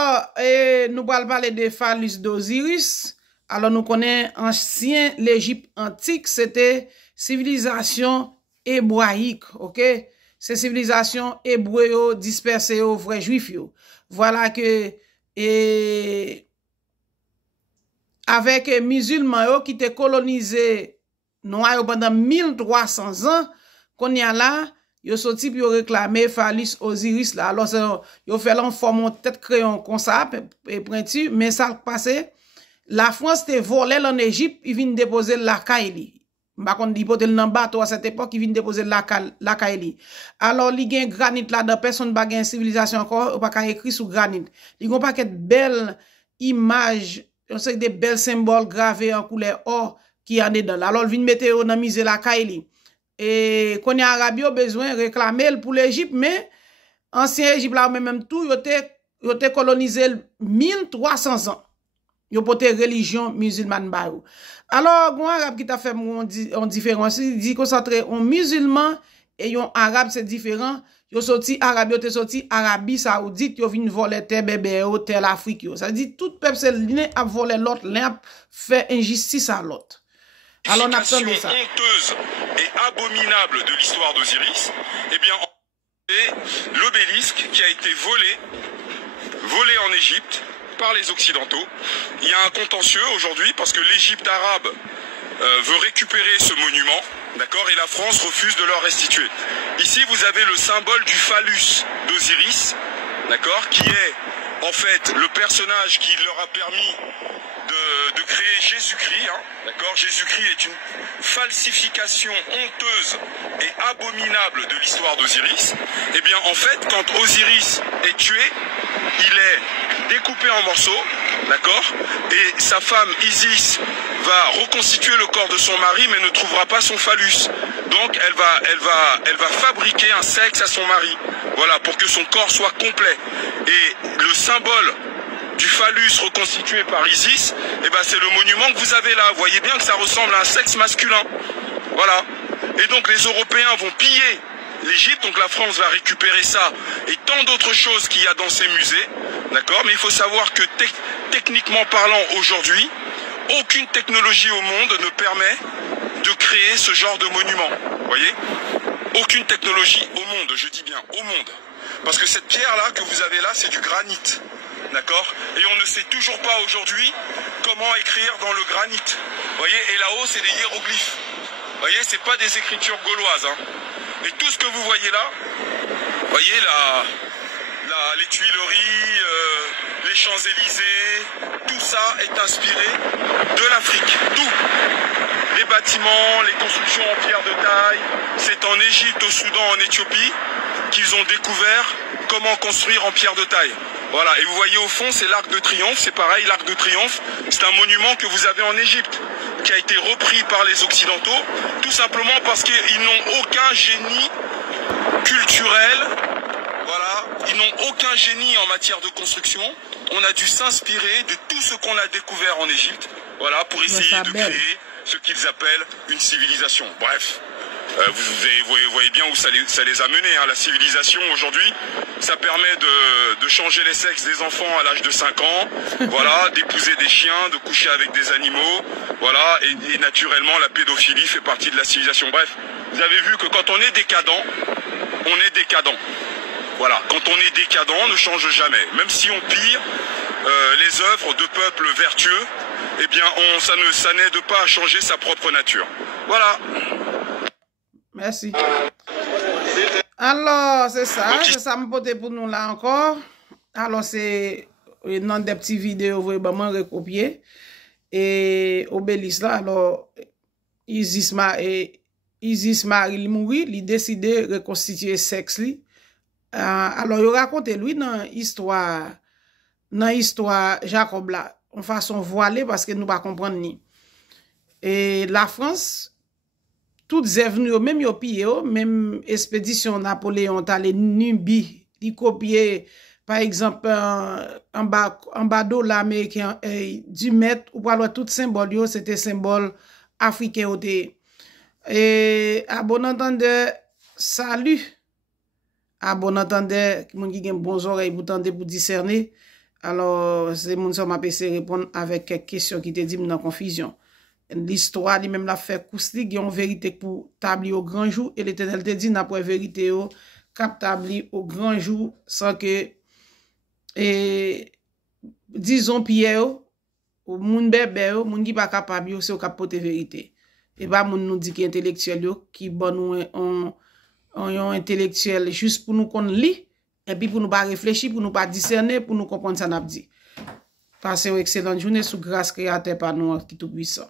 Et nous allons parler de phallus d'Osiris. Alors, nous connaissons ancien l'Égypte antique, c'était civilisation hébraïque, ok? C'est civilisation hébreu dispersée aux vrais juifs. Voilà que, avec musulmans qui étaient colonisés noirs pendant 1300 ans, qu'on y a là, yo sorti puis yo réclamé phallus Osiris là. Alors yo fait l'en forme tête crayon comme ça et peinture, mais ça passé la France te volé en Égypte, il vient déposer la Kaili. Par contre, il pote dans bateau à cette époque, il vient déposer la Kaili. Alors, il y a un granit là dedans, personne n'a pas civilisation encore, pas écrit sous granit. Il y a pas de belles images, on sait des belles symboles gravés en couleur or qui en dedans. Alors, il vient mettre dans mise la Kaili. Et qu'on y a Arabie besoin réclamer pour l'Égypte, mais ancien Égypte là même tout, yo te colonisé 1300 ans. Yo pote religion musulmane ba yo. Alors, un arabe qui t'a fait en différence, il dit concentré en musulman et un arabe c'est différent. Yo sorti arabe, yo te sorti Arabie Saoudite, yo vinn voler terre bébé yo, terre l'Afrique yo. Ça dit tout peuple c'est l'un a volé l'autre, l'un a fait injustice à l'autre. Alors on a ça. Honteuse et abominable de l'histoire d'Osiris, eh bien, c'est l'obélisque qui a été volé en Égypte par les Occidentaux. Il y a un contentieux aujourd'hui parce que l'Égypte arabe veut récupérer ce monument, d'accord, et la France refuse de leur restituer. Ici, vous avez le symbole du phallus d'Osiris, d'accord, qui est en fait le personnage qui leur a permis de créer Jésus-Christ, hein, d'accord. Jésus-Christ est une falsification honteuse et abominable de l'histoire d'Osiris. Eh bien, en fait, quand Osiris est tué, il est découpé en morceaux, d'accord, et sa femme Isis va reconstituer le corps de son mari, mais ne trouvera pas son phallus. Donc, elle va fabriquer un sexe à son mari, voilà, pour que son corps soit complet. Et le symbole du phallus reconstitué par Isis, eh ben c'est le monument que vous avez là. Vous voyez bien que ça ressemble à un sexe masculin. Voilà. Et donc les Européens vont piller l'Égypte, donc la France va récupérer ça et tant d'autres choses qu'il y a dans ces musées. D'accord. Mais il faut savoir que techniquement parlant aujourd'hui, aucune technologie au monde ne permet de créer ce genre de monument. Vous voyez? Aucune technologie au monde, je dis bien au monde. Parce que cette pierre-là que vous avez là, c'est du granit. D'accord? Et on ne sait toujours pas aujourd'hui comment écrire dans le granit. Vous voyez? Et là-haut, c'est des hiéroglyphes. Vous voyez? C'est pas des écritures gauloises. Hein. Et tout ce que vous voyez là, vous voyez les Tuileries, les Champs-Élysées, tout ça est inspiré de l'Afrique. Tout. Les bâtiments, les constructions en pierre de taille, c'est en Égypte, au Soudan, en Éthiopie qu'ils ont découvert comment construire en pierre de taille. Voilà, et vous voyez au fond, c'est l'Arc de Triomphe, c'est pareil, l'Arc de Triomphe, c'est un monument que vous avez en Égypte, qui a été repris par les Occidentaux, tout simplement parce qu'ils n'ont aucun génie culturel, voilà, ils n'ont aucun génie en matière de construction. On a dû s'inspirer de tout ce qu'on a découvert en Égypte, voilà, pour essayer de créer ce qu'ils appellent une civilisation. Bref. Vous voyez bien où ça les a menés. Hein. La civilisation aujourd'hui, ça permet de changer les sexes des enfants à l'âge de 5 ans, voilà, d'épouser des chiens, de coucher avec des animaux, voilà, et naturellement la pédophilie fait partie de la civilisation. Bref, vous avez vu que quand on est décadent, on est décadent. Voilà, quand on est décadent, on ne change jamais. Même si on pille les œuvres de peuples vertueux, eh bien ça n'aide pas à changer sa propre nature. Voilà. Merci. Alors, c'est ça me pote pour nous là encore. Alors, c'est dans des petites vidéos vraiment recopiées. Et obélisque là, alors, Isis Marie, il mourit, il décide de reconstituer sexe li. Alors, il raconte lui dans l'histoire Jacob là, en façon voilée parce que nous pas comprendre ni. Et la France, toutes est venues, même yo pillé, même expédition Napoléon, t'as les Nubie, il copié, par exemple, en bas de l'Américain, du mètre, ou par tout symbole, c'était symbole africain. Et à bon entendeur, salut. À bon entendeur, qui ont bon oreilles pour tenter pour discerner. Alors, c'est moun sa m'a essayé répondre avec quelques questions qui te dit dans confusion. L'histoire lui-même l'a fait cousli, qui ont vérité pour tabli au grand jour, et l'Éternel te dit n'a pas vérité au cap tabli au grand jour, sans que, disons, Pierre, ou moun bébé, moun qui pas capable, c'est au cap porter vérité. Et pas moun nous dit qui intellectuel, qui bon nous, on intellectuel juste pour nous qu'on lit, et puis pour nous pas réfléchir, pour nous pas discerner, pour nous comprendre ça n'a dit. Passez une excellente journée sous grâce créateur par nous qui tout puissant.